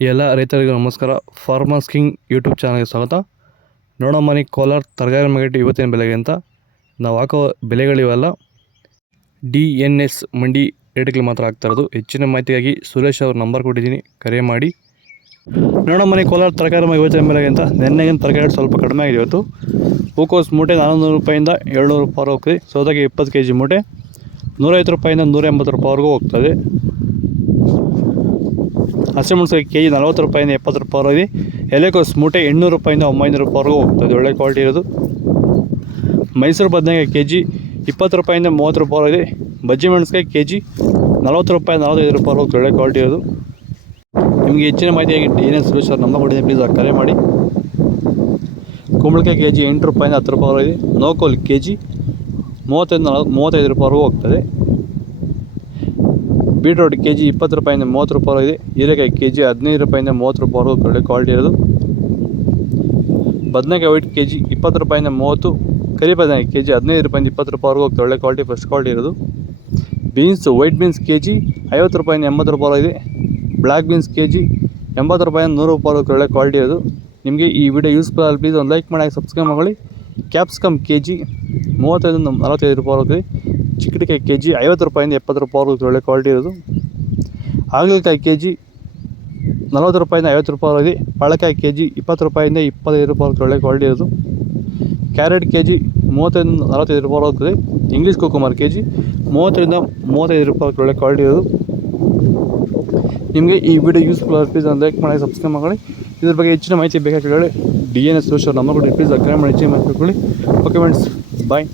ಎಲ್ಲ ರೈತರಿಗೂ ನಮಸ್ಕಾರ. ಫಾರ್ಮರ್ಸ್ ಕಿಂಗ್ ಯೂಟ್ಯೂಬ್ ಚಾನಲ್ಗೆ ಸ್ವಾಗತ. ನೋಡೋ ಮನೆ ಕೋಲಾರ ತರಕಾರಿ ಮಾರ್ಕೆಟ್ ಇವತ್ತಿನ ಬೆಲೆಗೆ ಅಂತ ನಾವು ಹಾಕೋ ಬೆಲೆಗಳಿವೆಲ್ಲ DNS ಮಂಡಿ ರೇಟ್ಗಳು ಮಾತ್ರ ಆಗ್ತಾ ಇರೋದು. ಹೆಚ್ಚಿನ ಮಾಹಿತಿಗಾಗಿ ಸುರೇಶ್ ಅವ್ರ ನಂಬರ್ ಕೊಟ್ಟಿದ್ದೀನಿ, ಕರೆ ಮಾಡಿ. ನೋಡೋ ಮನೆ ಕೋಲಾರ ತರಕಾರಿ ಮಾರ್ಕೆಟ್ ಇವತ್ತಿನ ಬೆಲೆಗೆ ಅಂತ ನೆನ್ನೆಗಿನ ತರಕಾರಿ ರೇಟ್ ಸ್ವಲ್ಪ ಕಡಿಮೆ ಆಗಿದೆ. ಇವತ್ತು ಹೂಕೋಸು ಮೂಟೆ 400 ರೂಪಾಯಿಂದ 700 ರೂಪಾಯಿ ಹೋಗ್ತದೆ. ಸೌತೆಗೆ 20 kg ಮೂಟೆ 150 ರೂಪಾಯಿಂದ 180 ರೂಪಾಯಿವರೆಗೂ ಹೋಗ್ತದೆ. ಹಸಿಮೆಣಸಿನಕಾಯಿ kg 40 ರೂಪಾಯಿಂದ 70 ರೂಪಾಯಿ. ಎಲೆಕೋಸು ಮೂಟೆ 800 ರೂಪಾಯಿಂದ 900 ರೂಪಾಯಿವರೆಗೂ ಹೋಗ್ತದೆ, ಒಳ್ಳೆ ಕ್ವಾಲಿಟಿ ಇರೋದು. ಮೈಸೂರು ಬದನೆಕಾಯಿ kg 20 ರೂಪಾಯಿಂದ 30 ರೂಪಾಯಿ. ಬಜ್ಜಿ ಮೆಣಸಿನಕಾಯಿ kg 40 ರೂಪಾಯಿ 45 ರೂಪಾಯಿ ಹೋಗ್ತದೆ, ಒಳ್ಳೆ ಕ್ವಾಲಿಟಿ ಇರೋದು. ನಿಮಗೆ ಹೆಚ್ಚಿನ ಮಾಹಿತಿಯಾಗಿ DNS ಸುರೇಶ್ ಅವ್ರ ನಂಬರ್ ಕೊಟ್ಟಿದ್ದೀನಿ, ಪ್ಲೀಸ್ ಕರೆ ಮಾಡಿ. ಕುಂಬಳಕಾಯಿ kg 8 ರೂಪಾಯಿಂದ 10 ರೂಪಾಯಿ. ನೋಕೋಲ್ kg 30-35 ರೂಪಾಯಿವರೆಗೂ ಹೋಗ್ತದೆ. ಬೀಟ್ರೋಟ್ kg 20 ರೂಪಾಯಿಂದ 30 ರೂಪಾಯಿ. ಹೀರೆಕಾಯಿ kg 15 ರೂಪಾಯಿಂದ 30 ರೂಪಾಯಿವರೆಗೂ ಒಳ್ಳೆ ಕ್ವಾಲಿಟಿ ಇರೋದು. ಬದನೆಕಾಯಿ ವೈಟ್ kg 20 ರೂಪಾಯಿಂದ 30. ಕರಿ ಬದನೆಕಾಯಿ kg 15 ರೂಪಾಯಿಂದ 20 ರೂಪಾಯಿವರೆಗೂ ಹೋಗ್ತದೆ, ಒಳ್ಳೆ ಕ್ವಾಲಿಟಿ, ಫಸ್ಟ್ ಕ್ವಾಲಿಟಿ ಇರೋದು. ಬೀನ್ಸ್ ವೈಟ್ ಬೀನ್ಸ್ kg 50 ರೂಪಾಯಿಂದ 80 ರೂಪಾಯಿ. ಬ್ಲ್ಯಾಕ್ ಬೀನ್ಸ್ kg 80 ರೂಪಾಯಿಂದ 100 ರೂಪಾಯಿವರೆಗೂ ಒಳ್ಳೆ ಕ್ವಾಲಿಟಿ ಇರೋದು. ನಿಮಗೆ ಈ ವಿಡಿಯೋ ಯೂಸ್ಫುಲ್ ಆಗಿ ಪ್ಲೀಸ್ ಒಂದು ಲೈಕ್ ಮಾಡಿ, ಸಬ್ಸ್ಕ್ರೈಬ್ ಮಾಡಿ. ಕ್ಯಾಪ್ಸಿಕಮ್ kg 30-45 ರೂಪಾಯಿ ಹೋಗ್ತದೆ. ಚಿಕ್ಕಡಿಕಾಯಿ kg 50 ರೂಪಾಯಿಂದ 70 ರೂಪಾಯಿವರೆಗೂ ಒಳ್ಳೆ ಕ್ವಾಲಿಟಿ ಇರೋದು. ಹಾಗಲಕಾಯಿ kg 40 ರೂಪಾಯಿಂದ 50 ರೂಪಾಯಿ. ಬಾಳೆಕಾಯಿ kg 20 ರೂಪಾಯಿಂದ 25 ರೂಪಾಯಿ ಒಳ್ಳೆ ಕ್ವಾಲಿಟಿ ಇರೋದು. ಕ್ಯಾರೆಟ್ kg 30-45 ರೂಪಾಯಿ ಹೋಗ್ತದೆ. ಇಂಗ್ಲೀಷ್ ಕುಕುಂಬರ್ kg 30-35 ರೂಪಾಯಿ ಒಳ್ಳೆ ಕ್ವಾಲಿಟಿ ಇರೋದು. ನಿಮಗೆ ಈ ವಿಡಿಯೋ ಯೂಸ್ಫುಲ್ ಆಗಿ ಪ್ಲೀಸ್ ಒಂದು ಲೈಕ್ ಮಾಡಿ, ಸಬ್ಸ್ಕ್ರೈಬ್ ಮಾಡಿ. ಇದ್ರ ಬಗ್ಗೆ ಹೆಚ್ಚಿನ ಮಾಹಿತಿ ಬೇಕಾಗಿ DNS ಸುರೇಶ್ ಅವ್ರ ನಂಬರ್ ಕೊಡಿ, ಪ್ಲೀಸ್ ಕರೆ ಮಾಡಿ ಹೆಚ್ಚಿನ ಮಾಹಿತಿ ಕೊಡಿ. ಓಕೆ ಫ್ರೆಂಡ್ಸ್, ಬಾಯ್.